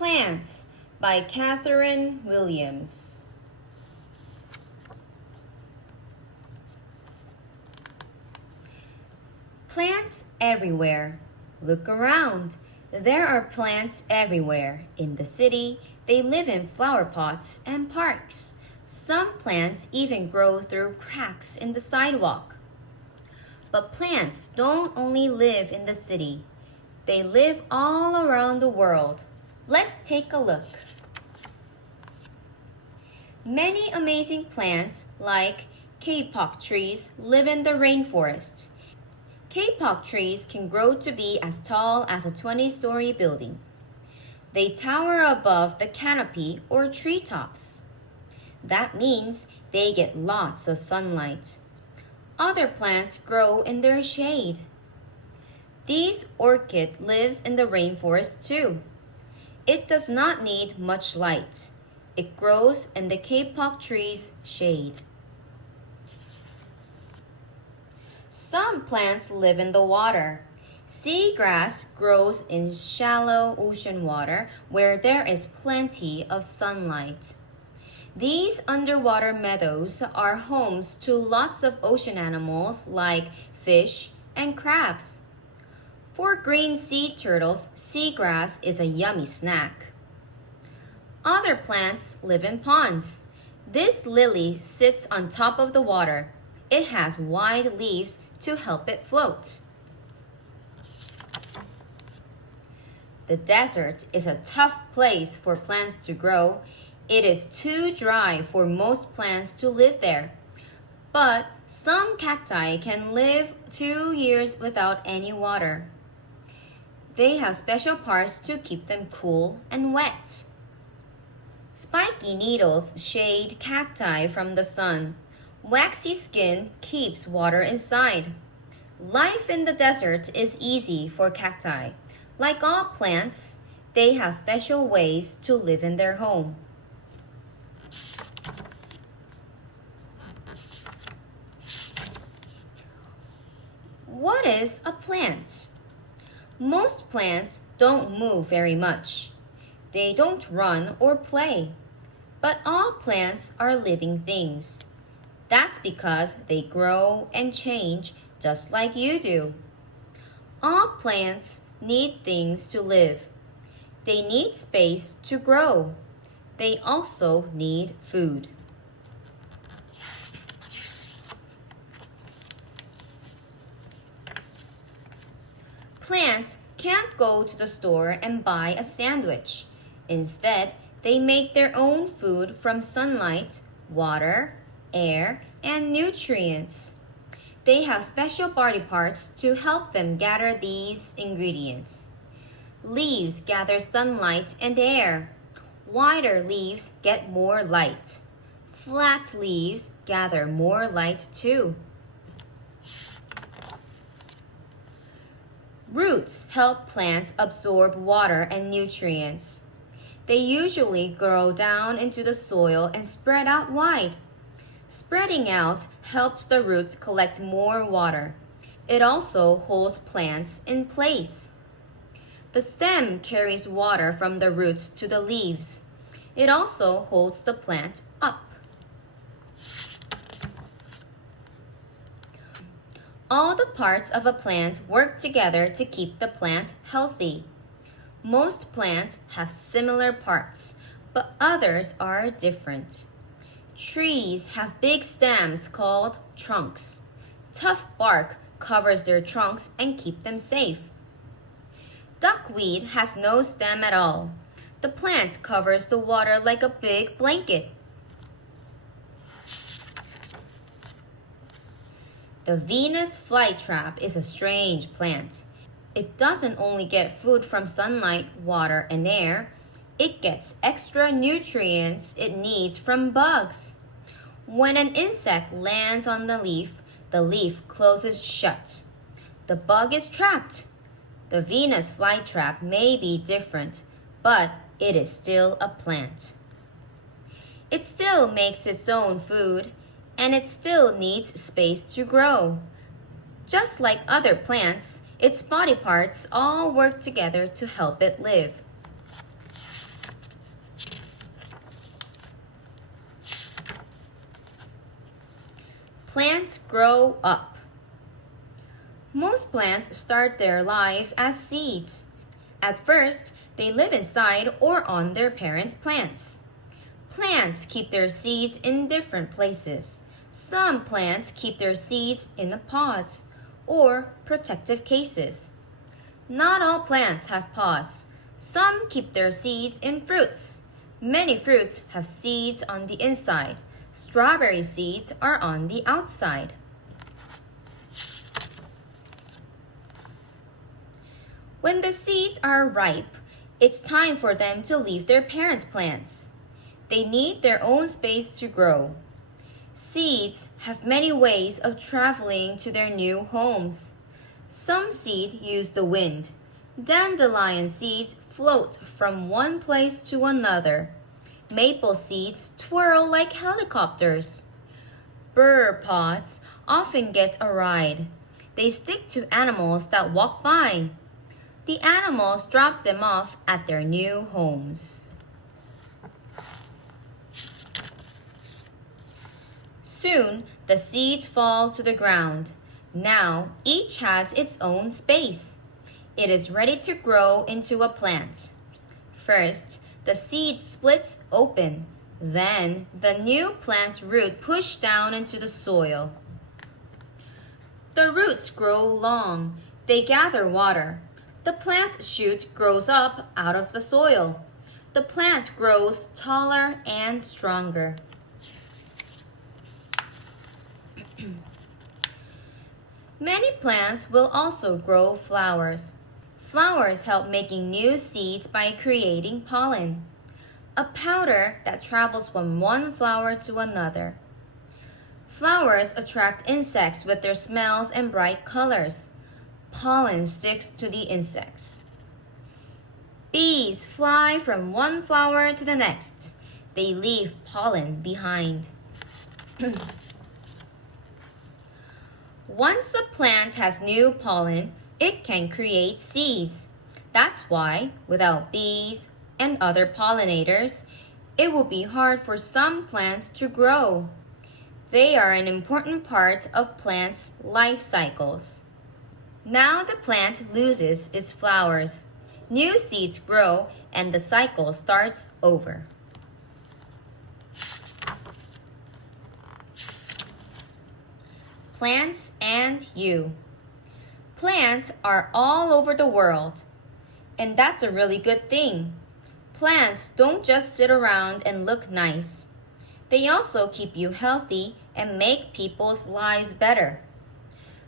Plants by Catherine Williams. Plants everywhere. Look around. There are plants everywhere. In the city, they live in flower pots and parks. Some plants even grow through cracks in the sidewalk. But plants don't only live in the city. They live all around the world. Let's take a look. Many amazing plants, like kapok trees, live in the rainforest. Kapok trees can grow to be as tall as a 20-story building. They tower above the canopy or treetops. That means they get lots of sunlight. Other plants grow in their shade. This orchid lives in the rainforest too. It does not need much light. It grows in the kapok tree's shade. Some plants live in the water. Seagrass grows in shallow ocean water where there is plenty of sunlight. These underwater meadows are homes to lots of ocean animals like fish and crabs. For green sea turtles, seagrass is a yummy snack. Other plants live in ponds. This lily sits on top of the water. It has wide leaves to help it float. The desert is a tough place for plants to grow. It is too dry for most plants to live there. But some cacti can live 2 years without any water. They have special parts to keep them cool and wet. Spiky needles shade cacti from the sun. Waxy skin keeps water inside. Life in the desert is easy for cacti. Like all plants, they have special ways to live in their home. What is a plant? Most plants don't move very much. They don't run or play. But all plants are living things. That's because they grow and change just like you do. All plants need things to live. They need space to grow. They also need food. Plants can't go to the store and buy a sandwich. Instead, they make their own food from sunlight, water, air, and nutrients. They have special body parts to help them gather these ingredients. Leaves gather sunlight and air. Wider leaves get more light. Flat leaves gather more light too. Roots help plants absorb water and nutrients. They usually grow down into the soil and spread out wide. Spreading out helps the roots collect more water. It also holds plants in place. The stem carries water from the roots to the leaves. It also holds the plant up. All the parts of a plant work together to keep the plant healthy. Most plants have similar parts, but others are different. Trees have big stems called trunks. Tough bark covers their trunks and keeps them safe. Duckweed has no stem at all. The plant covers the water like a big blanket. The Venus flytrap is a strange plant. It doesn't only get food from sunlight, water, and air. It gets extra nutrients it needs from bugs. When an insect lands on the leaf closes shut. The bug is trapped. The Venus flytrap may be different, but it is still a plant. It still makes its own food, and it still needs space to grow. Just like other plants, its body parts all work together to help it live. Plants grow up. Most plants start their lives as seeds. At first, they live inside or on their parent plants. Plants keep their seeds in different places. Some plants keep their seeds in the pods or protective cases. Not all plants have pods. Some keep their seeds in fruits. Many fruits have seeds on the inside. Strawberry seeds are on the outside. When the seeds are ripe, it's time for them to leave their parent plants. They need their own space to grow. Seeds have many ways of traveling to their new homes. Some seeds use the wind. Dandelion seeds float from one place to another. Maple seeds twirl like helicopters. Burr pods often get a ride. They stick to animals that walk by. The animals drop them off at their new homes. Soon, the seeds fall to the ground. Now, each has its own space. It is ready to grow into a plant. First, the seed splits open. Then, the new plant's root pushes down into the soil. The roots grow long. They gather water. The plant's shoot grows up out of the soil. The plant grows taller and stronger. Many plants will also grow flowers. Flowers help making new seeds by creating pollen, a powder that travels from one flower to another. Flowers attract insects with their smells and bright colors. Pollen sticks to the insects. Bees fly from one flower to the next. They leave pollen behind. Once a plant has new pollen, it can create seeds. That's why, without bees and other pollinators, it will be hard for some plants to grow. They are an important part of plants' life cycles. Now the plant loses its flowers. New seeds grow and the cycle starts over. Plants and you. Plants are all over the world, and that's a really good thing. Plants don't just sit around and look nice. They also keep you healthy and make people's lives better.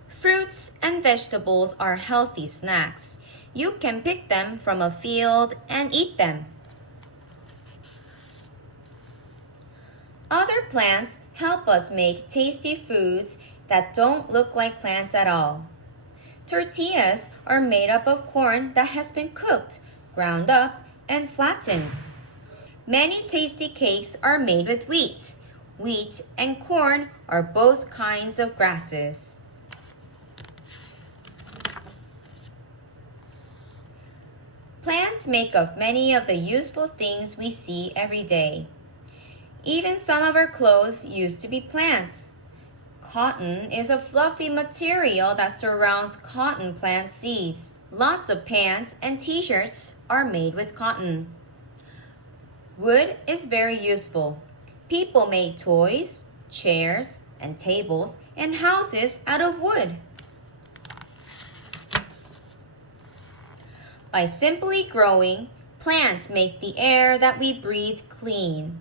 Fruits and vegetables are healthy snacks. You can pick them from a field and eat them. Other plants help us make tasty foods that don't look like plants at all. Tortillas are made up of corn that has been cooked, ground up, and flattened. Many tasty cakes are made with wheat. Wheat and corn are both kinds of grasses. Plants make up many of the useful things we see every day. Even some of our clothes used to be plants. Cotton is a fluffy material that surrounds cotton plant seeds. Lots of pants and t-shirts are made with cotton. Wood is very useful. People make toys, chairs, and tables and houses out of wood. By simply growing, plants make the air that we breathe clean.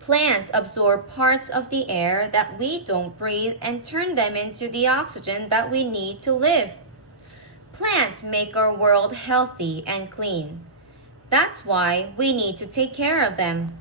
Plants absorb parts of the air that we don't breathe and turn them into the oxygen that we need to live. Plants make our world healthy and clean. That's why we need to take care of them.